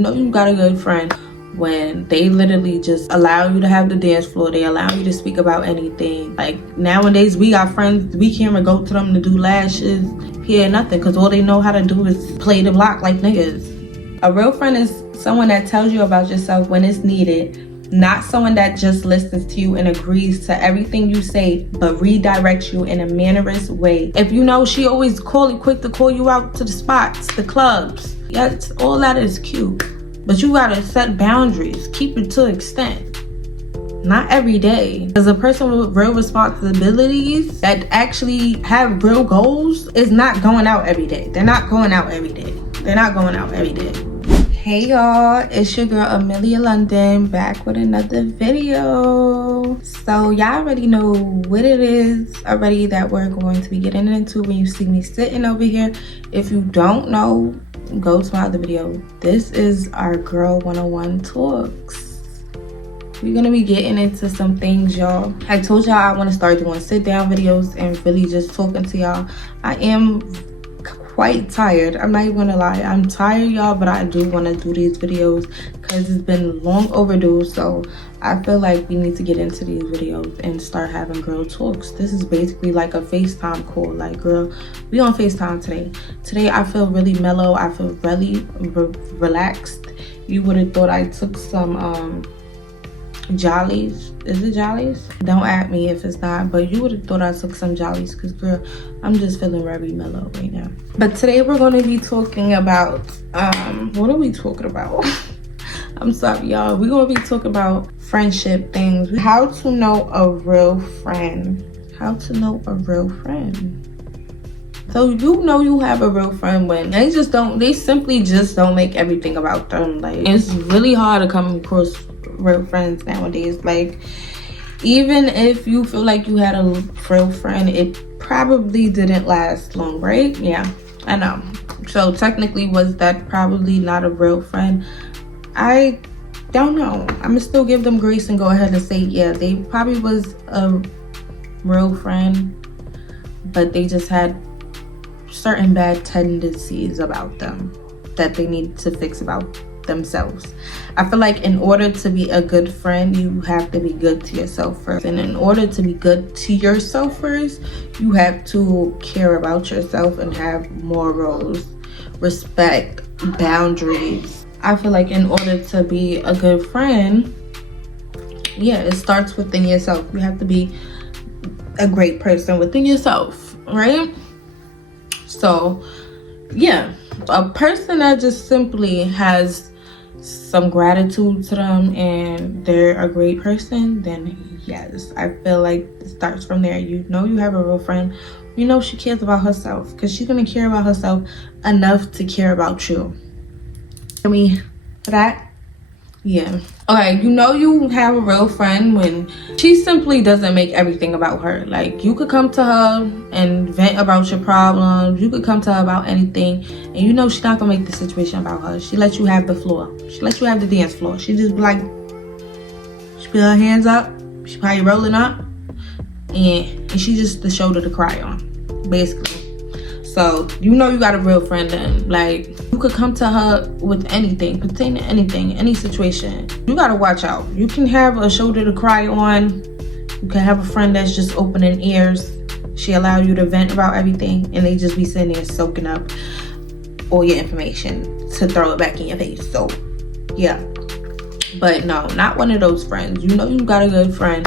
You know you got a good friend when they literally just allow you to have the dance floor. They allow you to speak about anything. Like nowadays we got friends, we can't even go to them to do lashes, hair, nothing, because all they know how to do is play the block like niggas. A real friend is someone that tells you about yourself when it's needed, not someone that just listens to you and agrees to everything you say, but redirects you in a mannerous way. If you know she always quick to call you out to the spots, the clubs. Yes, all that is cute. But you gotta set boundaries. Keep it to extent. Not every day. As a person with real responsibilities that actually have real goals is not going out every day. They're not going out every day. They're not going out every day. Hey y'all, it's your girl Amelia London back with another video. So y'all already know what it is already that we're going to be getting into when you see me sitting over here. If you don't know, go to my other video. This is our Girl 101 talks. We're gonna be getting into some things, y'all. I told y'all I want to start doing sit down videos and really just talking to y'all. I am quite tired. I'm not even gonna lie, I'm tired, y'all, but I do want to do these videos because it's been long overdue. So I feel like we need to get into these videos and start having girl talks. This is basically like a FaceTime call. Like, girl, we on FaceTime today. I feel really mellow. I feel really relaxed. You would have thought I took some Jollies. Is it Jollies? Don't at me if it's not, but you would have thought I took some Jollies because, girl, I'm just feeling very mellow right now. But today we're going to be talking about what are we talking about? I'm sorry, y'all. We're going to be talking about friendship things. How to know a real friend. How to know a real friend. So you know you have a real friend when they simply just don't make everything about them. Like, it's really hard to come across real friends nowadays. Like, even if you feel like you had a real friend, it probably didn't last long, right? Yeah, I know. So technically, was that probably not a real friend? I don't know. I'm gonna still give them grace and go ahead and say, yeah, they probably was a real friend, but they just had certain bad tendencies about them that they need to fix about themselves. I feel like in order to be a good friend, you have to be good to yourself first. And in order to be good to yourself first, you have to care about yourself and have morals, respect, boundaries. I feel like in order to be a good friend, yeah, it starts within yourself. You have to be a great person within yourself, right? So, yeah, a person that just simply has some gratitude to them and they're a great person, then yes, I feel like it starts from there. You know you have a real friend. You know she cares about herself because she's going to care about herself enough to care about you. I mean, that, yeah. Okay, you know you have a real friend when she simply doesn't make everything about her. Like, you could come to her and vent about your problems. You could come to her about anything, and you know she's not gonna make the situation about her. She lets you have the floor. She lets you have the dance floor. She just be like, she put her hands up. She probably rolling up, and she just the shoulder to cry on, basically. So you know you got a real friend then. Like, you could come to her with anything, pertaining to anything, any situation. You gotta watch out. You can have a shoulder to cry on. You can have a friend that's just opening ears. She allow you to vent about everything, and they just be sitting there soaking up all your information to throw it back in your face. So yeah, but no, not one of those friends. You know you got a good friend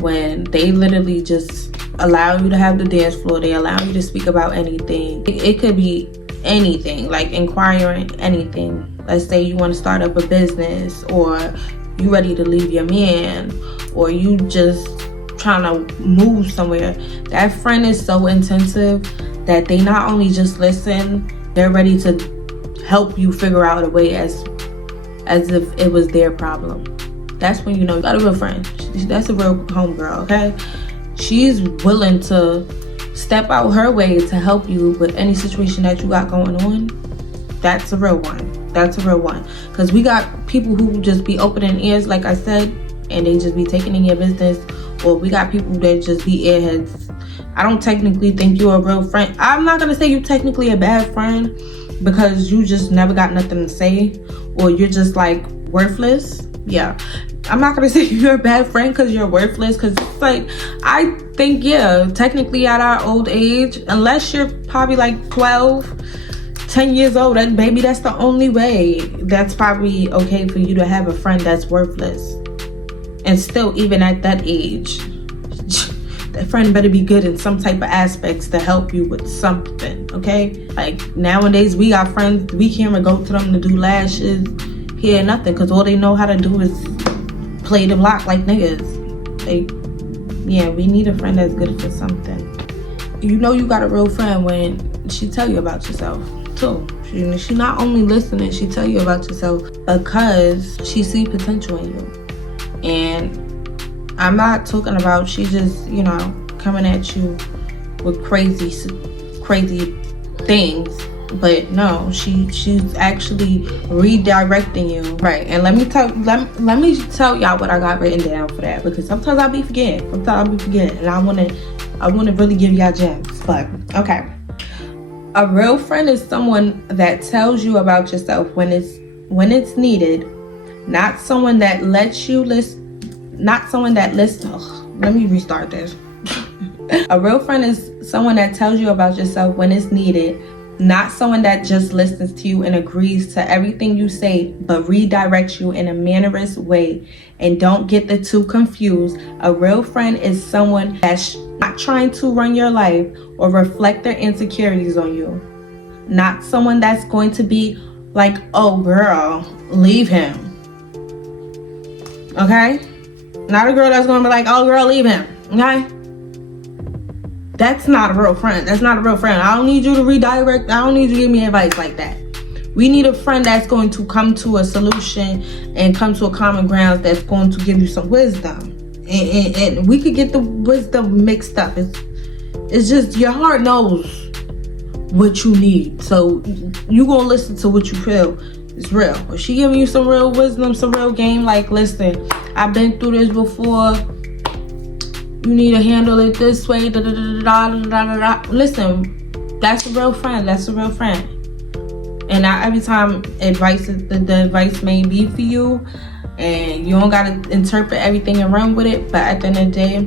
when they literally just allow you to have the dance floor. They allow you to speak about anything. It could be anything, like inquiring anything. Let's say you want to start up a business, or you ready to leave your man, or you just trying to move somewhere. That friend is so intensive that they not only just listen, they're ready to help you figure out a way as if it was their problem. That's when you know you got a real friend. That's a real homegirl, okay? She's willing to step out her way to help you with any situation that you got going on. That's a real one. That's a real one. Because we got people who just be opening ears, like I said, and they just be taking in your business. Or we got people that just be airheads. I don't technically think you're a real friend. I'm not going to say you're technically a bad friend, because you just never got nothing to say, or you're just like worthless. Yeah, I'm not gonna say you're a bad friend because you're worthless, because it's like, I think, yeah, technically at our old age, unless you're probably like 12, 10 years old, that maybe that's the only way that's probably okay for you to have a friend that's worthless. And still, even at that age, that friend better be good in some type of aspects to help you with something, okay? Like, nowadays, we got friends, we can't even go to them to do lashes, hair, nothing, because all they know how to do is play the block like niggas. Like, yeah, we need a friend that's good for something. You know you got a real friend when she tell you about yourself, too. She not only listening, she tell you about yourself because she see potential in you. And I'm not talking about she just, you know, coming at you with crazy things, but no, she's actually redirecting you, right? And let me tell y'all what I got written down for that, because sometimes I'll be forgetting, and I wanna really give y'all gems. But okay, a real friend is someone that tells you about yourself when it's needed, not someone that lets you listen. Let me restart this. A real friend is someone that tells you about yourself when it's needed, not someone that just listens to you and agrees to everything you say, but redirects you in a mannerous way. And don't get the two confused. A real friend is someone that's not trying to run your life or reflect their insecurities on you. Not someone that's going to be like, oh girl, leave him. Okay? Not a girl that's going to be like, oh girl, leave him. Okay? That's not a real friend. That's not a real friend. I don't need you to redirect. I don't need you to give me advice like that. We need a friend that's going to come to a solution and come to a common ground that's going to give you some wisdom. And we could get the wisdom mixed up. It's just your heart knows what you need. So you going to listen to what you feel is real. If she giving you some real wisdom, some real game, like, listen, I've been through this before. You need to handle it this way. Listen, that's a real friend. That's a real friend. And not every time the advice may be for you, and you don't gotta interpret everything and run with it. But at the end of the day,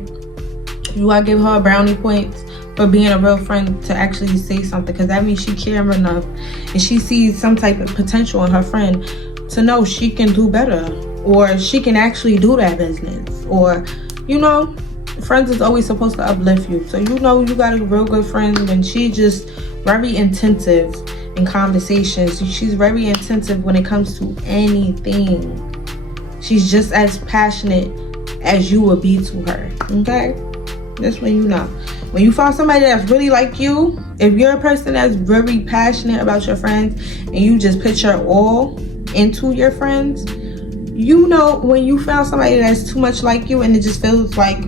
you gotta give her brownie points for being a real friend to actually say something, because that means she cares enough and she sees some type of potential in her friend to know she can do better, or she can actually do that business, or, you know, friends is always supposed to uplift you. So you know you got a real good friend, and she's just very attentive in conversations. She's very attentive when it comes to anything. She's just as passionate as you would be to her. Okay? That's when you know. When you find somebody that's really like you, if you're a person that's very passionate about your friends and you just put your all into your friends, you know when you found somebody that's too much like you and it just feels like,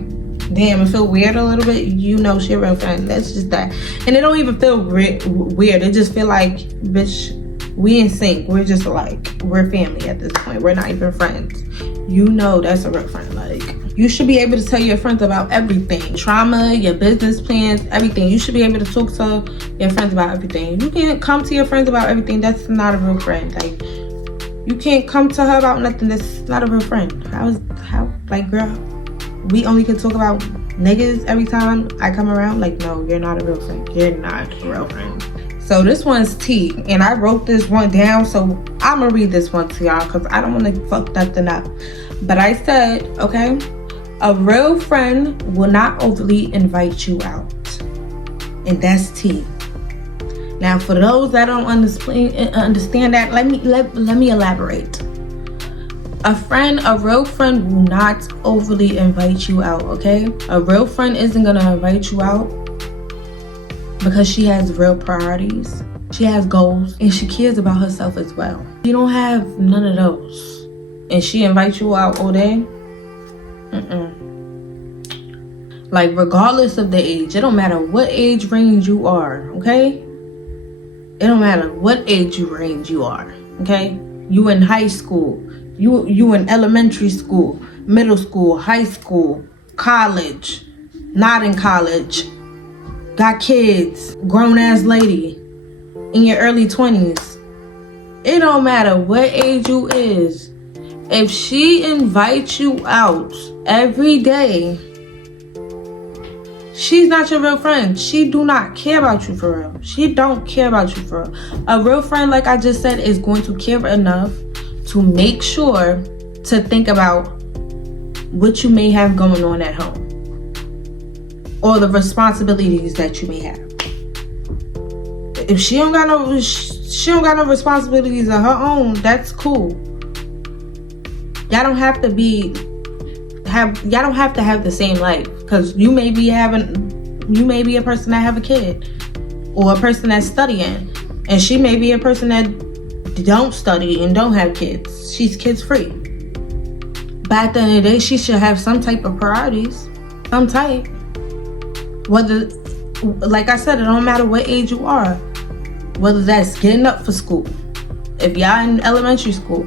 damn, it feels weird a little bit, you know she a real friend. That's just that. And it don't even feel weird. It just feel like, bitch, we in sync. We're just like, we're family at this point. We're not even friends. You know that's a real friend. Like, you should be able to tell your friends about everything. Trauma, your business plans, everything. You should be able to talk to your friends about everything. You can't come to your friends about everything. That's not a real friend. Like, you can't come to her about nothing. That's not a real friend. How, like, girl, we only can talk about niggas every time I come around? Like, no, you're not a real friend. You're not a real friend. So this one's T, and I wrote this one down, so I'm gonna read this one to y'all because I don't want to fuck nothing up. But I said, okay, a real friend will not overly invite you out, and that's T. Now, for those that don't understand that, let me elaborate. A real friend will not overly invite you out, okay? A real friend isn't gonna invite you out because she has real priorities, she has goals, and she cares about herself as well. You don't have none of those, and she invites you out all day. Like, regardless of the age, it don't matter what age range you are, okay? It don't matter what age range you are, okay? You in high school, you in elementary school, middle school, high school, college, not in college, got kids, grown ass lady, in your early 20s. It don't matter what age you is. If she invites you out every day, she's not your real friend. She do not care about you for real. She don't care about you for real. A real friend, like I just said, is going to care enough to make sure to think about what you may have going on at home or the responsibilities that you may have. If she don't got no responsibilities of her own, that's cool. Y'all don't have to have the same life, because you may be a person that have a kid, or a person that's studying, and she may be a person that don't study and don't have kids. She's kids free. But at the end of the day, she should have some type of priorities, some type. Whether, like I said, it don't matter what age you are. Whether that's getting up for school, if y'all in elementary school,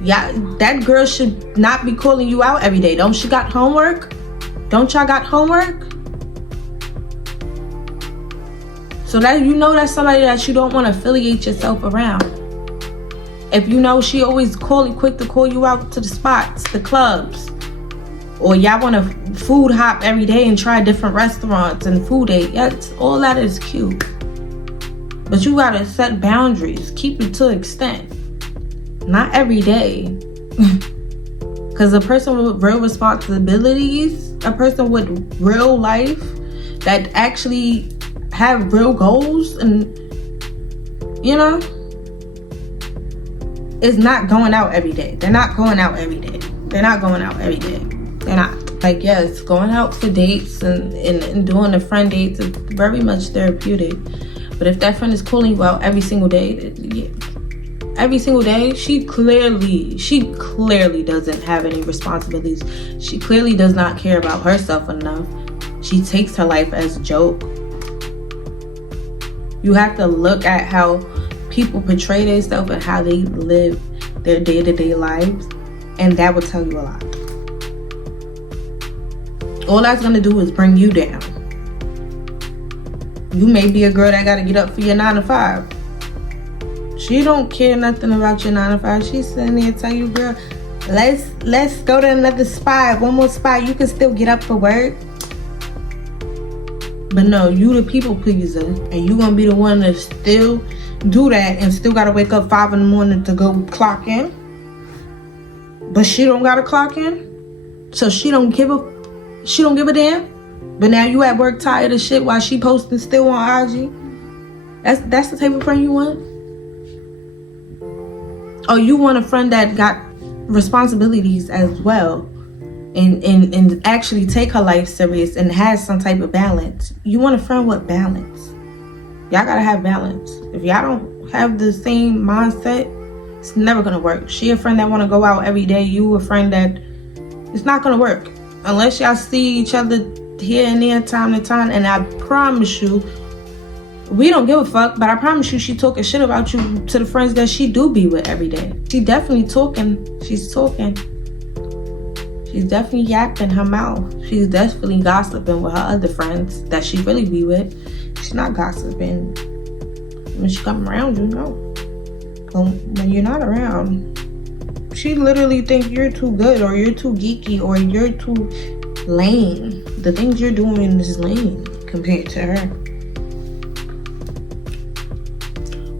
that girl should not be calling you out every day. Don't she got homework? Don't y'all got homework? So that you know that's somebody that you don't want to affiliate yourself around. If you know she always quick to call you out to the spots, the clubs, or y'all want to food hop every day and try different restaurants and food date, all that is cute. But you gotta set boundaries. Keep it to an extent. Not every day. Because a person with real responsibilities, a person with real life that actually have real goals, and is not going out every day. They're not going out every day. They're not. Like, yes, going out for dates and doing the friend dates is very much therapeutic. But if that friend is calling you out every single day, she clearly doesn't have any responsibilities. She clearly does not care about herself enough. She takes her life as a joke. You have to look at how people portray themselves and how they live their day-to-day lives, and that will tell you a lot. All that's gonna do is bring you down. You may be a girl that gotta get up for your 9 to 5. She don't care nothing about your 9 to 5. She's sitting there tell you, girl, let's go to another spot. One more spot. You can still get up for work. But no, you the people pleaser, and you gonna be the one that still do that and still gotta wake up 5 in the morning to go clock in. But she don't gotta clock in, so she don't give a damn. But now you at work tired of shit while she posting still on IG. That's the type of friend you want? Or you want a friend that got responsibilities as well, and actually take her life serious and has some type of balance. You want a friend with balance. Y'all gotta have balance. If y'all don't have the same mindset, it's never gonna work. She a friend that wanna go out every day. You a friend that it's not gonna work unless y'all see each other here and there, time to time. And I promise you, we don't give a fuck, but I promise you, she talking shit about you to the friends that she do be with every day. She definitely talking. She's talking. She's definitely yapping her mouth. She's definitely gossiping with her other friends that she really be with. She's not gossiping when she come around, you know. When you're not around, she literally think you're too good, or you're too geeky, or you're too lame. The things you're doing is lame compared to her.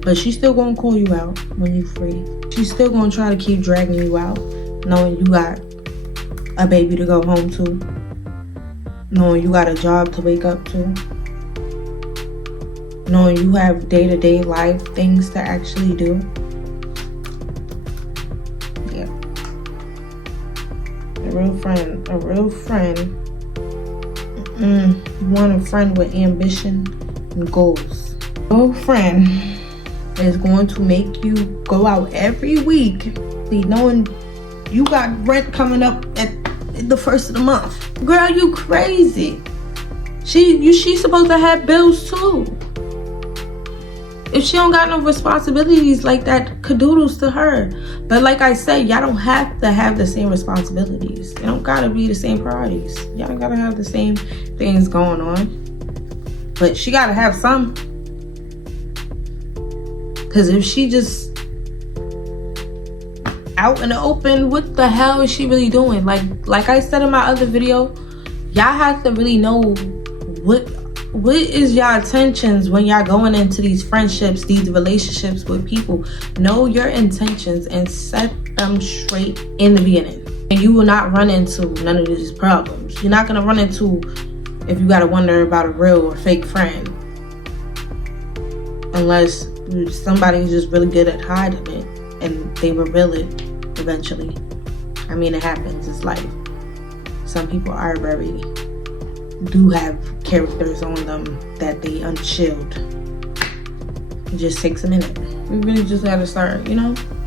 But she's still gonna call you out when you're free. She's still gonna try to keep dragging you out, knowing you got a baby to go home to, knowing you got a job to wake up to, knowing you have day-to-day life things to actually do. Yeah. A real friend. You want a friend with ambition and goals. A real friend is going to make you go out every week knowing you got rent coming up at the first of the month. Girl, you crazy. She's supposed to have bills too. If she don't got no responsibilities like that, cadoodles to her. But like I said, y'all don't have to have the same responsibilities. They don't gotta be the same priorities. Y'all don't gotta have the same things going on. But she gotta have some. Because if she just out in the open, what the hell is she really doing? Like I said in my other video, y'all have to really know what is y'all intentions when y'all going into these friendships, these relationships with people. Know your intentions and set them straight in the beginning, and you will not run into none of these problems. You're not gonna run into, if you gotta wonder about a real or fake friend, unless somebody's just really good at hiding it and they reveal it eventually. I mean, it happens, it's life. Some people are do have characters on them that they unshielded. It just takes a minute. We really just gotta start,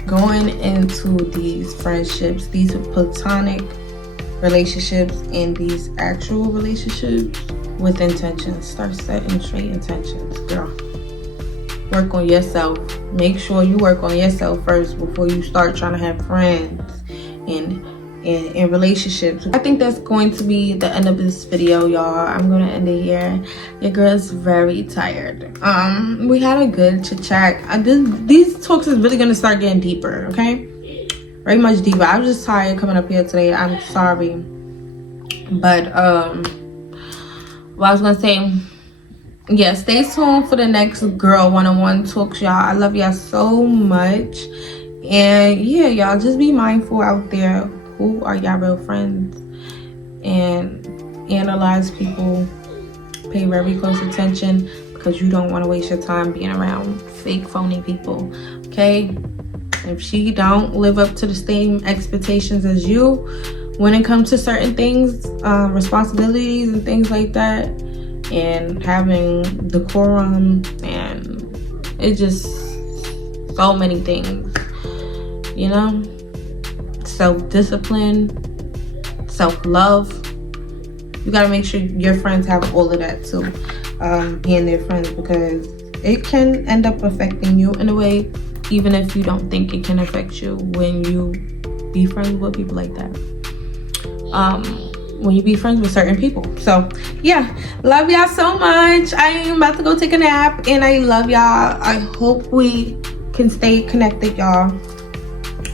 going into these friendships, these platonic relationships, and these actual relationships with intentions. Start setting straight intentions, girl. Work on yourself. Make sure you work on yourself first before you start trying to have friends and in relationships. I think that's going to be the end of this video, y'all. I'm gonna end it here. Your girl's very tired. We had a good chit chat. These talks is really gonna start getting deeper, okay? Very much deeper. I was just tired coming up here today. I'm sorry, but what I was gonna say, yeah, stay tuned for the next girl one-on-one talks, y'all. I love y'all so much, and yeah, y'all just be mindful out there. Who are y'all real friends? And analyze people. Pay very close attention, because you don't want to waste your time being around fake, phony people, okay? If she don't live up to the same expectations as you when it comes to certain things, responsibilities and things like that, and having decorum, and it's just so many things, self-discipline, self-love. You gotta make sure your friends have all of that too, being their friends, because it can end up affecting you in a way, even if you don't think it can affect you, when you be friends with people like that, when you be friends with certain people. So yeah, love y'all so much. I am about to go take a nap, and I love y'all. I hope we can stay connected, y'all.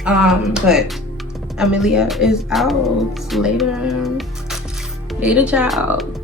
But Amelia is out. Later, child.